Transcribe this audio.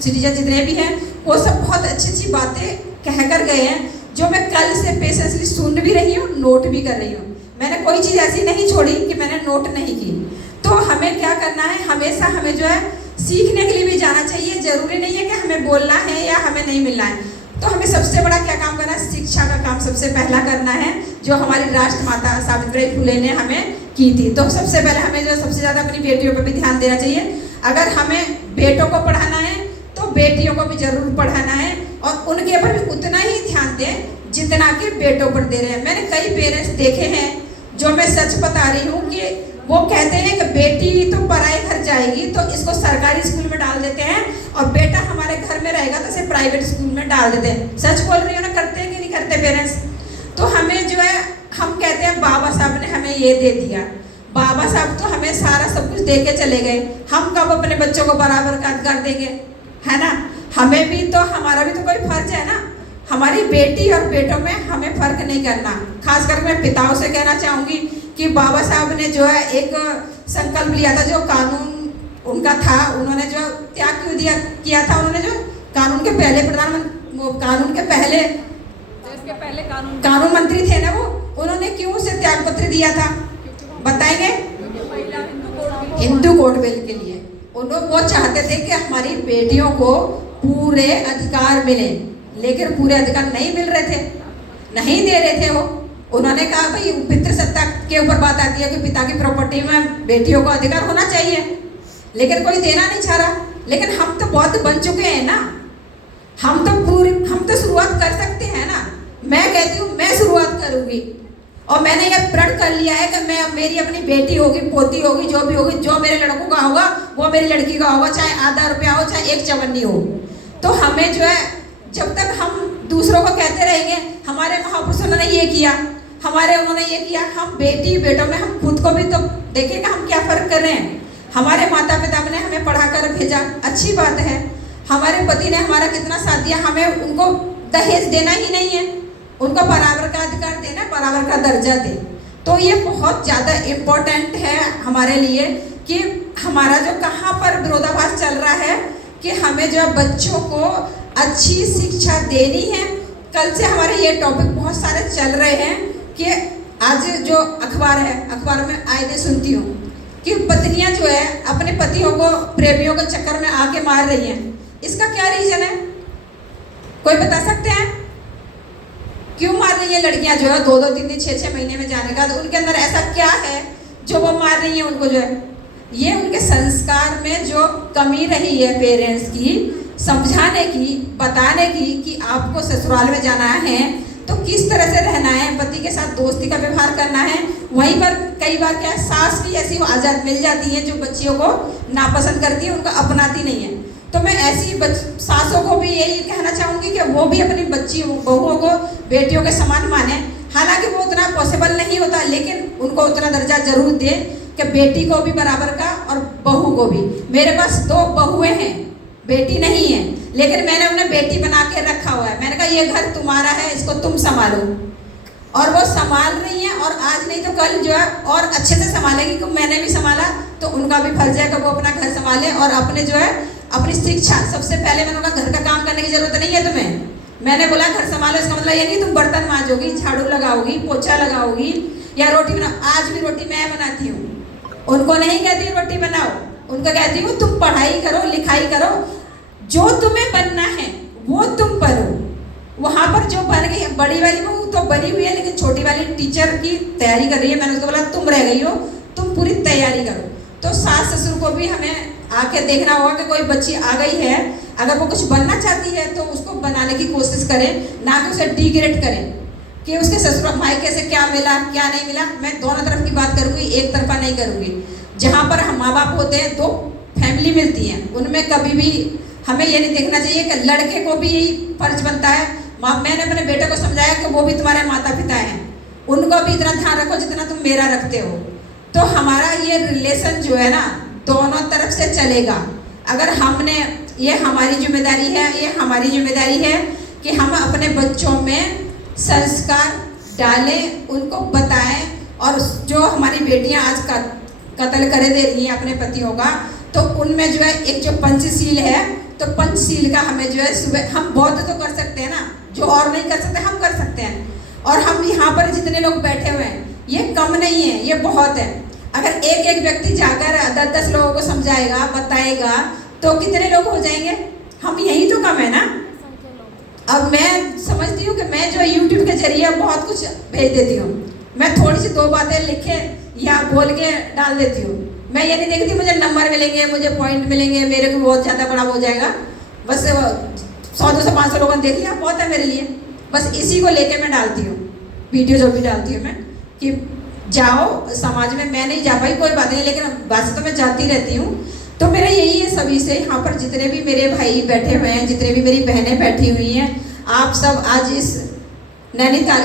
Citizen जितने भी हैं वो सब बहुत अच्छी अच्छी बातें कह कर गए हैं, जो मैं कल से पेशेंसली सुन भी रही हूँ, नोट भी कर रही हूँ। मैंने कोई चीज़ ऐसी नहीं छोड़ी कि मैंने नोट नहीं की। तो हमें क्या करना है, हमेशा हमें जो है सीखने के लिए भी जाना चाहिए। जरूरी नहीं है कि हमें बोलना है या हमें नहीं मिलना है। तो हमें सबसे बड़ा क्या काम करना है, शिक्षा का काम सबसे पहला करना है, जो हमारी राष्ट्रमाता सावित्रीबाई फुले ने हमें की थी। तो सबसे पहले हमें जो सबसे ज़्यादा अपनी बेटियों पर भी ध्यान देना चाहिए। अगर हमें बेटों को पढ़ाना है तो बेटियों को भी जरूर पढ़ाना है, और उनके ऊपर भी उतना ही ध्यान दें जितना कि बेटों पर दे रहे हैं। मैंने कई पेरेंट्स देखे हैं, जो मैं सच बता रही हूँ, कि वो कहते हैं कि बेटी तो पराए घर जाएगी तो इसको सरकारी स्कूल में डाल देते हैं, और बेटा हमारे घर में रहेगा तो इसे प्राइवेट स्कूल में डाल देते हैं। सच बोल रही हूँ ना, करते हैं कि नहीं करते पेरेंट्स? तो हमें जो है, हम कहते हैं बाबा साहब ने हमें ये दे दिया, बाबा साहब तो हमें सारा सब कुछ दे के चले गए, हम कब अपने बच्चों को बराबर का अधिकार देंगे, है ना? हमें भी तो, हमारा भी तो कोई फर्ज है ना। हमारी बेटी और बेटों में हमें फर्क नहीं करना। खासकर मैं पिताओं से कहना चाहूँगी कि बाबा साहब ने जो है एक संकल्प लिया था, जो कानून उनका था, उन्होंने जो त्याग क्यों दिया किया था, उन्होंने जो कानून के पहले कानून के पहले कानून मंत्री थे ना, वो उन्होंने क्यों उसे त्याग पत्र दिया था, बताएंगे? हिंदू कोड बिल के लिए। उन्होंने वो चाहते थे कि हमारी बेटियों को पूरे अधिकार मिले, लेकिन पूरे अधिकार नहीं मिल रहे थे, नहीं दे रहे थे वो। उन्होंने कहा भाई पितृसत्ता के ऊपर बात आती है कि पिता की प्रॉपर्टी में बेटियों को अधिकार होना चाहिए, लेकिन कोई देना नहीं चाह रहा। लेकिन हम तो बौद्ध बन चुके हैं ना, हम तो शुरुआत कर सकते हैं ना। मैं कहती हूँ मैं शुरुआत करूँगी, और मैंने ये प्रण कर लिया है कि मैं, मेरी अपनी बेटी होगी, पोती होगी, जो भी होगी, जो मेरे लड़कों का होगा वो मेरी लड़की का होगा, चाहे आधा रुपया हो चाहे एक चवन्नी हो। तो हमें जो है, जब तक हम दूसरों को कहते रहेंगे हमारे महापुरुषों ने ये किया, उन्होंने ये किया, हम बेटी बेटों में हम खुद को भी तो देखेंगे हम क्या फर्क कर रहे हैं। हमारे माता पिता ने हमें पढ़ा कर भेजा, अच्छी बात है। हमारे पति ने हमारा कितना साथ दिया, हमें उनको दहेज देना ही नहीं है, उनको बराबर का अधिकार देना, बराबर का दर्जा दे। तो ये बहुत ज़्यादा इम्पोर्टेंट है हमारे लिए कि हमारा जो कहाँ पर विरोधाभास चल रहा है, कि हमें जो बच्चों को अच्छी शिक्षा देनी है। कल से हमारे ये टॉपिक बहुत सारे चल रहे हैं कि आज जो अखबार है, अखबार में आए दिन सुनती हूँ कि पत्नियां जो है अपने पतियों को प्रेमियों के चक्कर में आके मार रही हैं। इसका क्या रीजन है, कोई बता सकते हैं? क्यों मार रही है लड़कियां जो है 2-2, 3-3, 6-6 महीने में जाने का? तो उनके अंदर ऐसा क्या है जो वो मार रही है उनको? जो है ये उनके संस्कार में जो कमी रही है पेरेंट्स की, समझाने की, बताने की कि आपको ससुराल में जाना है तो किस तरह से रहना है, पति के साथ दोस्ती का व्यवहार करना है। वहीं पर कई बार क्या सास भी ऐसी आज़ाद मिल जाती है जो बच्चियों को नापसंद करती है, उनको अपनाती नहीं है। तो मैं ऐसी सासों को भी यही कहना चाहूँगी कि वो भी अपनी बच्ची बहुओं को बेटियों के समान माने। हालांकि वो उतना पॉसिबल नहीं होता, लेकिन उनको उतना दर्जा जरूर दे कि बेटी को भी बराबर का और बहू को भी। मेरे पास 2 बहुएं हैं, बेटी नहीं है, लेकिन मैंने उन्हें बेटी बना के रखा हुआ है। मैंने कहा ये घर तुम्हारा है, इसको तुम संभालो, और वो संभाल रही हैं। और आज नहीं तो कल जो है और अच्छे से संभालेगी, क्योंकि मैंने भी संभाला, तो उनका भी फर्ज है कि वो अपना घर संभाले और अपने जो है अपनी शिक्षा। सबसे पहले मैंने उनका घर का काम करने की जरूरत नहीं है तुम्हें, मैंने बोला घर संभालो। इसका मतलब ये नहीं तुम बर्तन मांजोगी, झाड़ू लगाओगी, पोछा लगाओगी या रोटी बनाओ। आज भी रोटी मैं बनाती हूँ, उनको नहीं कहती रोटी बनाओ, उनको कहती हूँ तुम पढ़ाई करो, लिखाई करो, जो तुम्हें बनना है वो तुम करो। वहाँ पर जो बन गई, बड़ी वाली बहू तो बनी हुई है, लेकिन छोटी वाली टीचर की तैयारी कर रही है। मैंने उसको बोला तुम रह गई हो, तुम पूरी तैयारी करो। तो सास ससुर को भी हमें आके देखना होगा कि कोई बच्ची आ गई है, अगर वो कुछ बनना चाहती है तो उसको बनाने की कोशिश करें, ना कि उसे डिग्रेड करें कि उसके ससुर मायके से क्या मिला क्या नहीं मिला। मैं दोनों तरफ की बात करूँगी, एक तरफा नहीं करूँगी। जहाँ पर हम माँ बाप होते हैं, 2 फैमिली मिलती हैं, उनमें कभी भी हमें ये नहीं देखना चाहिए कि लड़के को भी यही फर्ज बनता है। मैंने अपने बेटे को समझाया कि वो भी तुम्हारे माता पिता हैं, उनको भी इतना ध्यान रखो जितना तुम मेरा रखते हो। तो हमारा ये रिलेशन जो है ना, दोनों तरफ से चलेगा। अगर हमने, ये हमारी जिम्मेदारी है, ये हमारी जिम्मेदारी है कि हम अपने बच्चों में संस्कार डालें, उनको बताएं। और जो हमारी बेटियां आज कत्ल करे दे रही हैं अपने पतियों का, तो उनमें जो है एक जो पंचशील है, तो पंचशील का हमें जो है सुबह, हम बौद्ध तो कर सकते हैं ना, जो और नहीं कर सकते हम कर सकते हैं। और हम यहाँ पर जितने लोग बैठे हुए हैं ये कम नहीं है, ये बहुत है। अगर एक एक व्यक्ति जाकर 10-10 लोगों को समझाएगा, बताएगा, तो कितने लोग हो जाएंगे? हम यही तो कम है ना। अब मैं समझती हूँ कि मैं जो यूट्यूब के जरिए बहुत कुछ भेज देती हूँ, मैं थोड़ी सी 2 बातें लिखे या बोल के डाल देती हूँ। मैं ये नहीं देखती मुझे नंबर मिलेंगे, मुझे पॉइंट मिलेंगे, मेरे को बहुत ज़्यादा बड़ा हो जाएगा, बस 100-200-500 लोगों ने देख लिया बहुत है मेरे लिए। बस इसी को लेके मैं डालती हूँ वीडियो, जो भी डालती हूँ मैं, कि जाओ समाज में। मैं नहीं जा पाई कोई बात नहीं, लेकिन वैसे तो मैं जाती रहती हूँ। तो मेरा यही है सभी से, यहाँ पर जितने भी मेरे भाई बैठे हुए हैं, जितने भी मेरी बहनें बैठी हुई हैं, आप सब आज इस नैनीताल